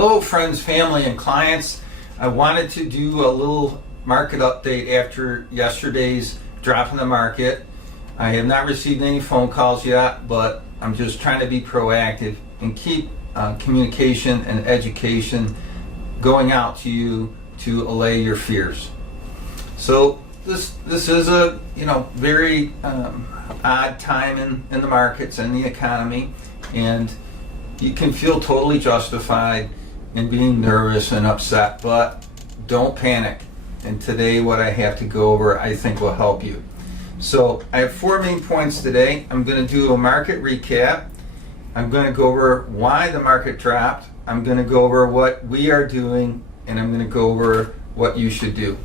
Hello friends, family, and clients. I wanted to do a little market update after yesterday's drop in the market. I have not received any phone calls yet, but I'm just trying to be proactive and keep communication and education going out to you to allay your fears. So this is a very odd time in the markets and the economy, and you can feel totally justified in being nervous and upset, but don't panic. And today what I have to go over I think will help you. So I have 4 main points today. I'm going to do a market recap. I'm going to go over why the market dropped. I'm going to go over what we are doing, and I'm going to go over what you should do.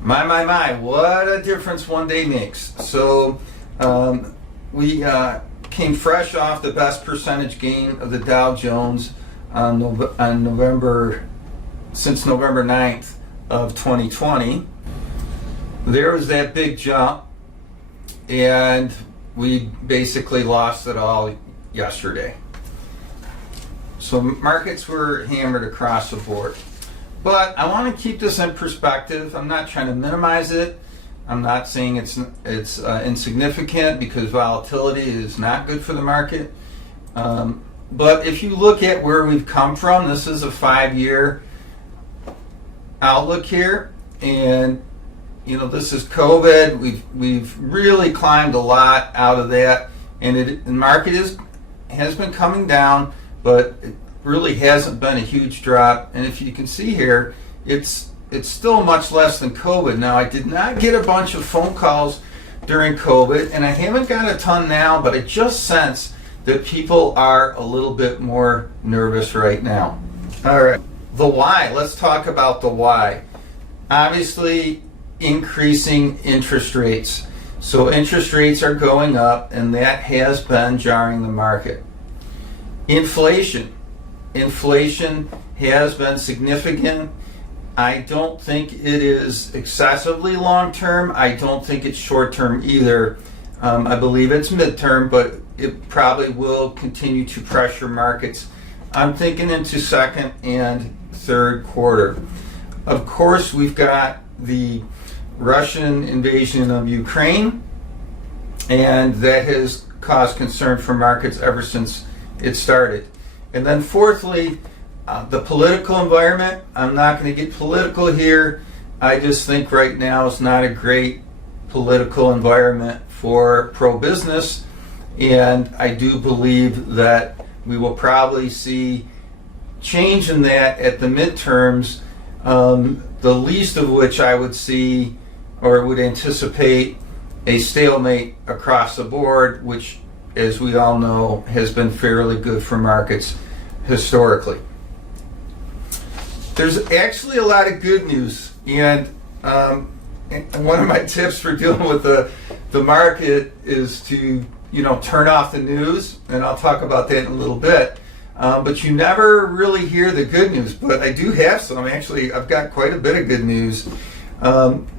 My, what a difference one day makes. So we came fresh off the best percentage gain of the Dow Jones on November 9th of 2020. There was that big jump, and we basically lost it all yesterday. So markets were hammered across the board. But I want to keep this in perspective. I'm not trying to minimize it. I'm not saying it's insignificant, because volatility is not good for the market. But if you look at where we've come from, this is a 5-year outlook here, and this is COVID. We've really climbed a lot out of that, and the market has been coming down, but it really hasn't been a huge drop. And if you can see here, it's still much less than COVID. Now, I did not get a bunch of phone calls during COVID, and I haven't got a ton now, but I just sense that people are a little bit more nervous right now. All right, the why. Let's talk about the why. Obviously, increasing interest rates. So interest rates are going up, and that has been jarring the market. Inflation has been significant. I don't think it is excessively long-term. I don't think it's short-term either. I believe it's midterm, but it probably will continue to pressure markets. I'm thinking into second and third quarter. Of course, we've got the Russian invasion of Ukraine, and that has caused concern for markets ever since it started. And then fourthly, the political environment. I'm not going to get political here. I just think right now is not a great political environment for pro-business, and I do believe that we will probably see change in that at the midterms, the least of which I would see or would anticipate a stalemate across the board, which, as we all know, has been fairly good for markets historically. There's actually a lot of good news, and one of my tips for dealing with the market is to turn off the news, and I'll talk about that in a little bit. But you never really hear the good news, but I do have some. Actually, I've got quite a bit of good news.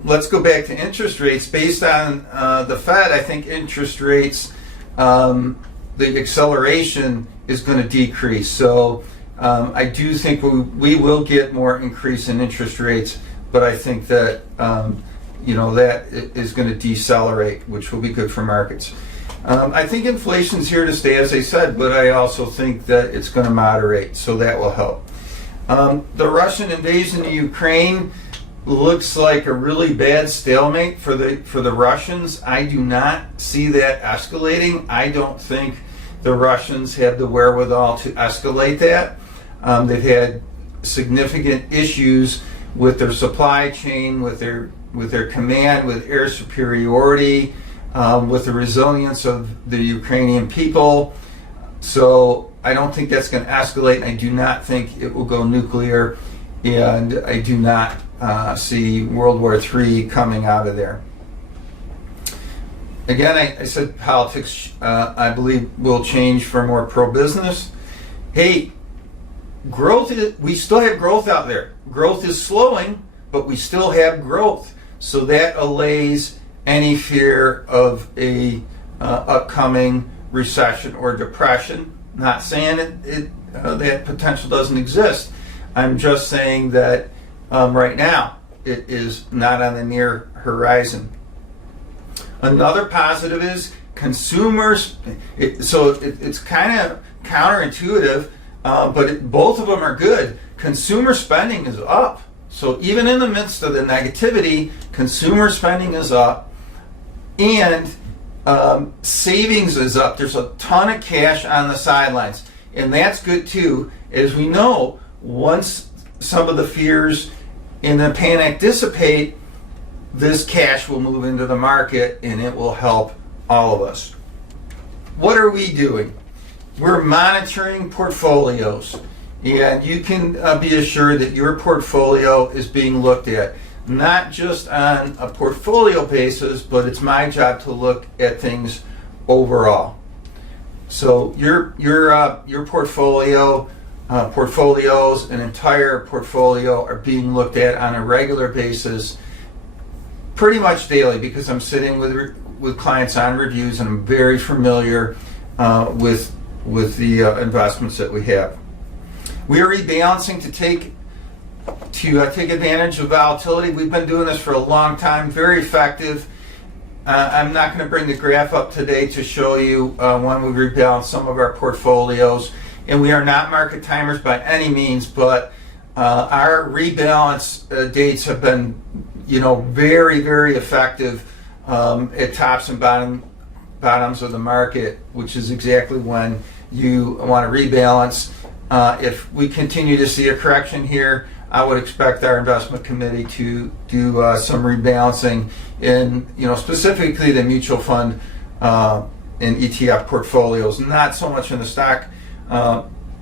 Let's go back to interest rates. Based on the Fed, I think interest rates, the acceleration is going to decrease. So I do think we will get more increase in interest rates, but I think that that is going to decelerate, which will be good for markets. I think inflation's here to stay, as I said, but I also think that it's going to moderate, so that will help. The Russian invasion of Ukraine looks like a really bad stalemate for the Russians. I do not see that escalating. I don't think the Russians have the wherewithal to escalate that. They've had significant issues with their supply chain, with their command, with air superiority, with the resilience of the Ukrainian people. So I don't think that's going to escalate. I do not think it will go nuclear, and I do not see World War III coming out of there. Again, I said politics, I believe, will change for more pro-business. Hey, we still have growth out there. Growth is slowing, but we still have growth. So that allays any fear of a upcoming recession or depression. Not saying that potential doesn't exist, I'm just saying that right now it is not on the near horizon. Another positive is consumers. It's kind of counterintuitive, but both of them are good. Consumer spending is up. So even in the midst of the negativity, consumer spending is up, and savings is up. There's a ton of cash on the sidelines, and that's good too. As we know, once some of the fears in the panic dissipate, this cash will move into the market and it will help all of us. What are we doing? We're monitoring portfolios, and you can be assured that your portfolio is being looked at, not just on a portfolio basis, but it's my job to look at things overall. So your portfolio, portfolios, an entire portfolio are being looked at on a regular basis, pretty much daily, because I'm sitting with clients on reviews and I'm very familiar with the investments that we have. We are rebalancing to take advantage of volatility. We've been doing this for a long time, very effective. I'm not going to bring the graph up today to show you when we rebalance some of our portfolios, and we are not market timers by any means, but our rebalance dates have been, very, very effective at tops and bottoms of the market, which is exactly when you want to rebalance. If we continue to see a correction here, I would expect our investment committee to do some rebalancing in, specifically the mutual fund and ETF portfolios, not so much in the stock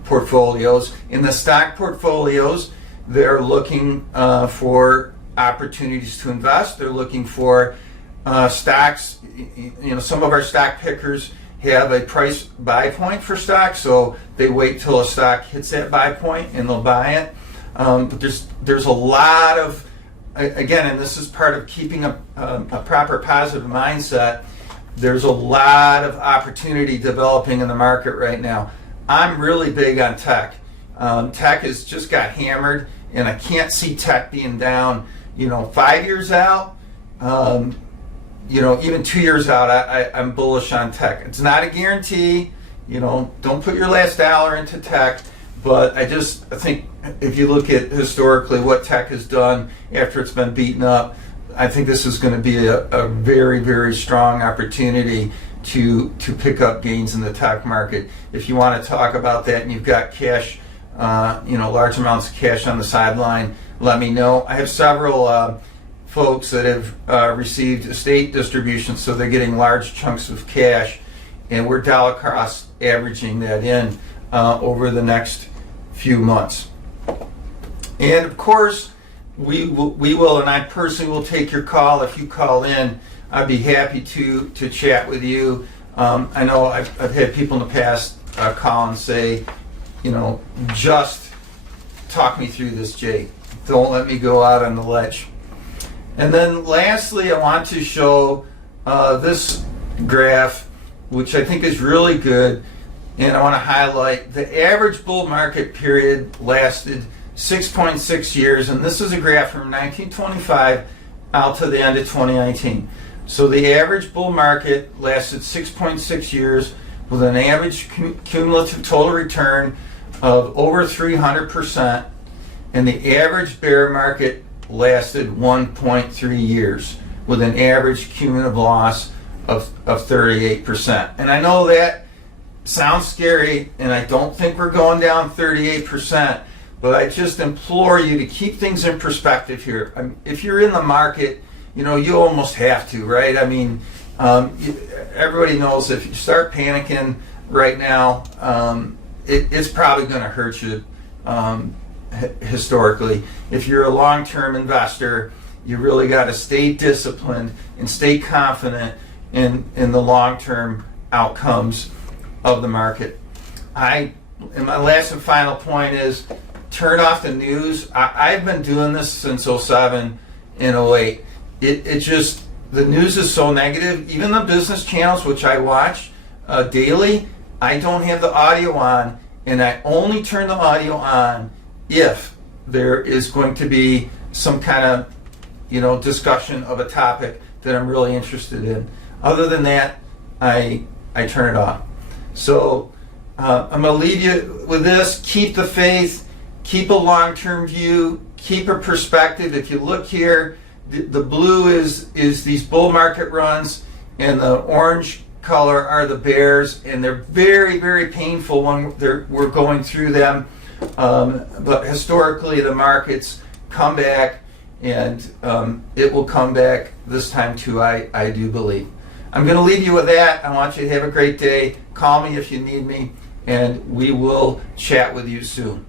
portfolios. In the stock portfolios, they're looking for opportunities to invest. They're looking for stocks. Some of our stock pickers have a price buy point for stocks, so they wait till a stock hits that buy point and they'll buy it. But there's a lot of, again, and this is part of keeping a proper positive mindset, there's a lot of opportunity developing in the market right now. I'm really big on tech. Tech has just got hammered, and I can't see tech being down, 5 years out, even 2 years out, I'm bullish on tech. It's not a guarantee, don't put your last dollar into tech, but I think if you look at historically what tech has done after it's been beaten up, I think this is going to be a very, very strong opportunity to pick up gains in the tech market. If you want to talk about that and you've got cash, large amounts of cash on the sideline, let me know. I have several folks that have received estate distributions, so they're getting large chunks of cash, and we're dollar cost averaging that in over the next few months. And of course, we will, and I personally will take your call. If you call in, I'd be happy to chat with you. I know I've had people in the past call and say, just talk me through this, Jay. Don't let me go out on the ledge. And then lastly, I want to show this graph, which I think is really good, and I want to highlight the average bull market period lasted 6.6 years, and this is a graph from 1925 out to the end of 2019. So the average bull market lasted 6.6 years with an average cumulative total return of over 300%, and the average bear market lasted 1.3 years with an average cumulative loss of 38%. And I know that sounds scary, and I don't think we're going down 38%, but I just implore you to keep things in perspective here. If you're in the market, you almost have to, right? I mean, everybody knows if you start panicking right now, it's probably going to hurt you historically. If you're a long-term investor, you really got to stay disciplined and stay confident in the long-term outcomes of the market. And my last and final point is turn off the news. I've been doing this since 07 and 08. It just, the news is so negative. Even the business channels, which I watch daily, I don't have the audio on, and I only turn the audio on if there is going to be some kind of discussion of a topic that I'm really interested in. Other than that, I turn it off. So I'm going to leave you with this. Keep the faith, keep a long-term view, keep a perspective. If you look here, the blue is these bull market runs, and the orange color are the bears, and they're very, very painful when we're going through them. But historically, the markets come back, and it will come back this time too, I do believe. I'm going to leave you with that. I want you to have a great day. Call me if you need me, and we will chat with you soon.